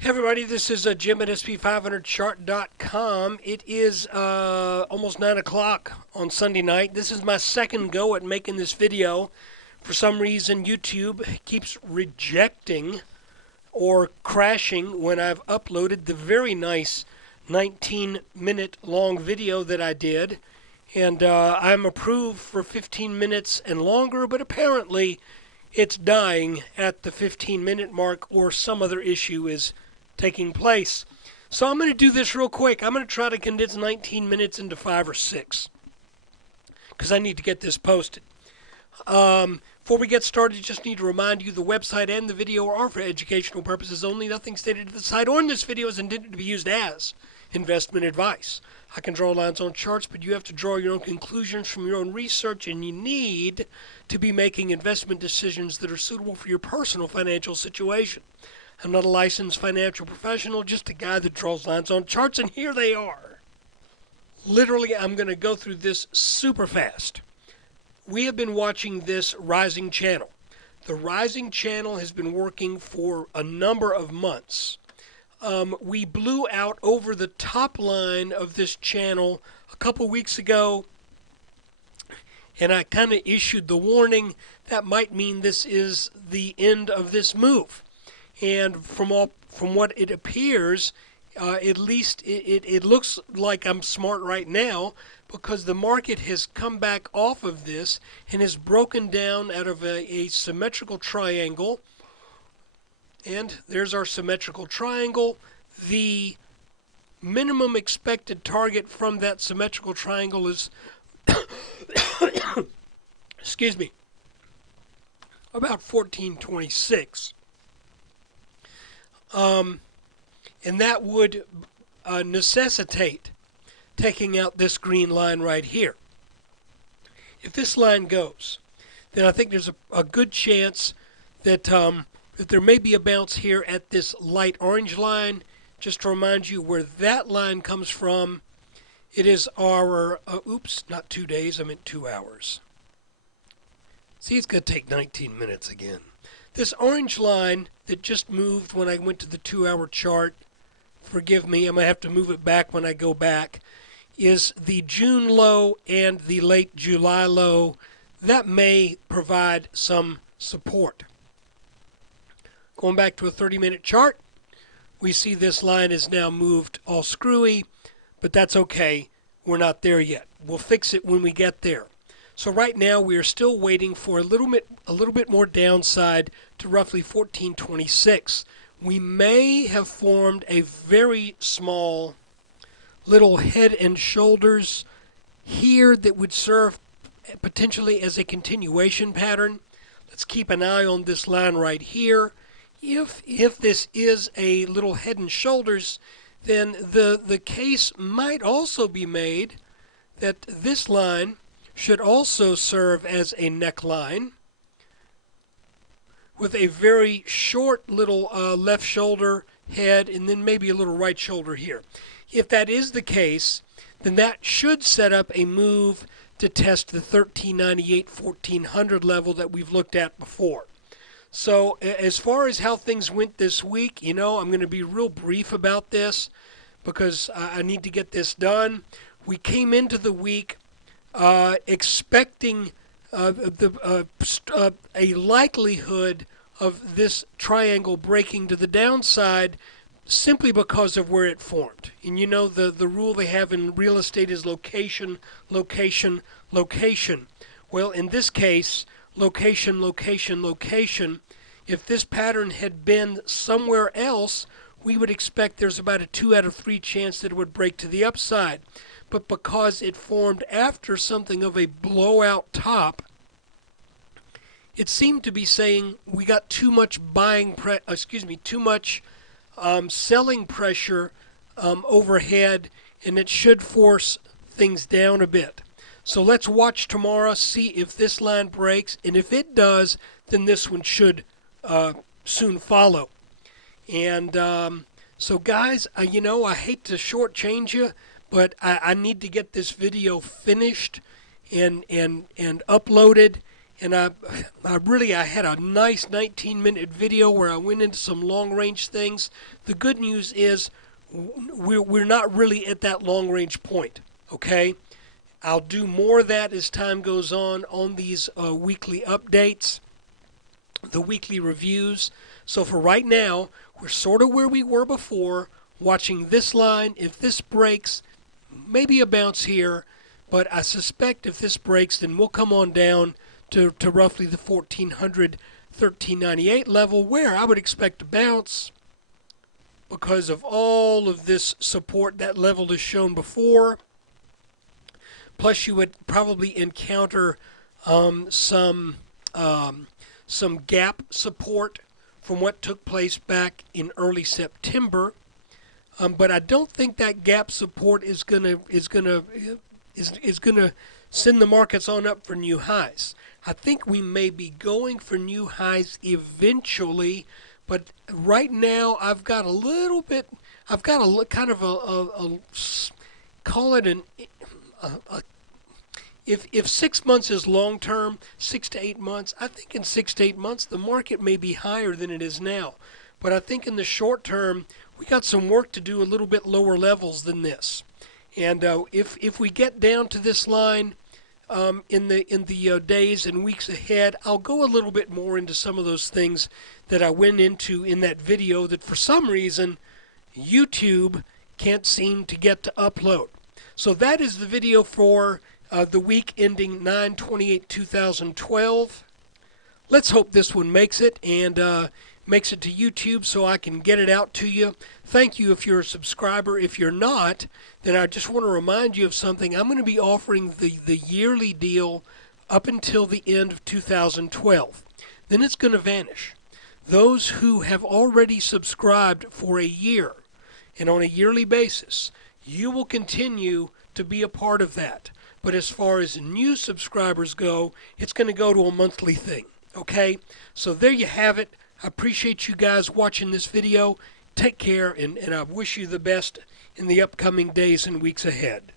Hey everybody, this is Jim at SP500chart.com. It is almost 9 o'clock on Sunday night. This is my second go at making this video. For some reason, YouTube keeps rejecting or crashing when I've uploaded the very nice 19-minute long video that I did. And I'm approved for 15 minutes and longer, but apparently it's dying at the 15-minute mark or some other issue is taking place. So I'm going to do this real quick. I'm going to try to condense 19 minutes into 5 or 6 because I need to get this posted. Before we get started, just need to remind you the website and the video are for educational purposes only. Nothing stated at the site or in this video is intended to be used as investment advice. I can draw lines on charts, but you have to draw your own conclusions from your own research, and you need to be making investment decisions that are suitable for your personal financial situation. I'm not a licensed financial professional, just a guy that draws lines on charts, and here they are. Literally, I'm going to go through this super fast. We have been watching this rising channel. The rising channel has been working for a number of months. We blew out over the top line of this channel a couple weeks ago, and I kind of issued the warning that might mean this is the end of this move. And from what it appears, at least it looks like I'm smart right now, because the market has come back off of this and has broken down out of a symmetrical triangle. And there's our symmetrical triangle. The minimum expected target from that symmetrical triangle is excuse me, about 1426. And that would necessitate taking out this green line right here. If this line goes, then I think there's a good chance that that there may be a bounce here at this light orange line. Just to remind you where that line comes from, it is our, oops, not 2 days, I meant 2 hours. See, it's going to take 19 minutes again. This orange line that just moved when I went to the 2-hour chart, forgive me, I'm going to have to move it back when I go back, is the June low and the late July low. That may provide some support. Going back to a 30-minute chart, we see this line is now moved all screwy, but that's okay. We're not there yet. We'll fix it when we get there. So right now we are still waiting for a little bit more downside to roughly 1426. We may have formed a very small little head and shoulders here that would serve potentially as a continuation pattern. Let's keep an eye on this line right here. If this is a little head and shoulders, then the case might also be made that this line should also serve as a neckline with a very short little left shoulder head and then maybe a little right shoulder here. If that is the case, then that should set up a move to test the 1398-1400 level that we've looked at before. So as far as how things went this week, I'm going to be real brief about this because I need to get this done. We came into the week expecting a likelihood of this triangle breaking to the downside simply because of where it formed. And the rule they have in real estate is location, location, location. Well, in this case, location, location, location. If this pattern had been somewhere else, we would expect there's about a 2 out of 3 chance that it would break to the upside. But because it formed after something of a blowout top, it seemed to be saying we got too much selling pressure overhead, and it should force things down a bit. So let's watch tomorrow, see if this line breaks, and if it does, then this one should soon follow. And so guys, I hate to shortchange you, but I need to get this video finished and uploaded, And I had a nice 19-minute video where I went into some long-range things. The good news is we're not really at that long-range point, okay? I'll do more of that as time goes on these weekly updates, the weekly reviews. So for right now, we're sort of where we were before, watching this line. If this breaks, maybe a bounce here, but I suspect if this breaks, then we'll come on down to roughly the 1400, 1398 level, where I would expect a bounce because of all of this support that level is shown before. Plus, you would probably encounter some gap support from what took place back in early September. But I don't think that gap support is gonna send the markets on up for new highs. I think we may be going for new highs eventually, but right now I've got a kind of a call it an if 6 months is long term, 6 to 8 months, I think in 6 to 8 months the market may be higher than it is now. But I think in the short term we got some work to do, a little bit lower levels than this. And if we get down to this line in the days and weeks ahead, I'll go a little bit more into some of those things that I went into in that video that for some reason YouTube can't seem to get to upload. So that is the video for the week ending 9/28/2012. Let's hope this one makes it and makes it to YouTube so I can get it out to you. Thank you if you're a subscriber. If you're not, then I just want to remind you of something. I'm going to be offering the yearly deal up until the end of 2012. Then it's going to vanish. Those who have already subscribed for a year and on a yearly basis, you will continue to be a part of that. But as far as new subscribers go, it's going to go to a monthly thing. Okay? So there you have it. I appreciate you guys watching this video. Take care, and I wish you the best in the upcoming days and weeks ahead.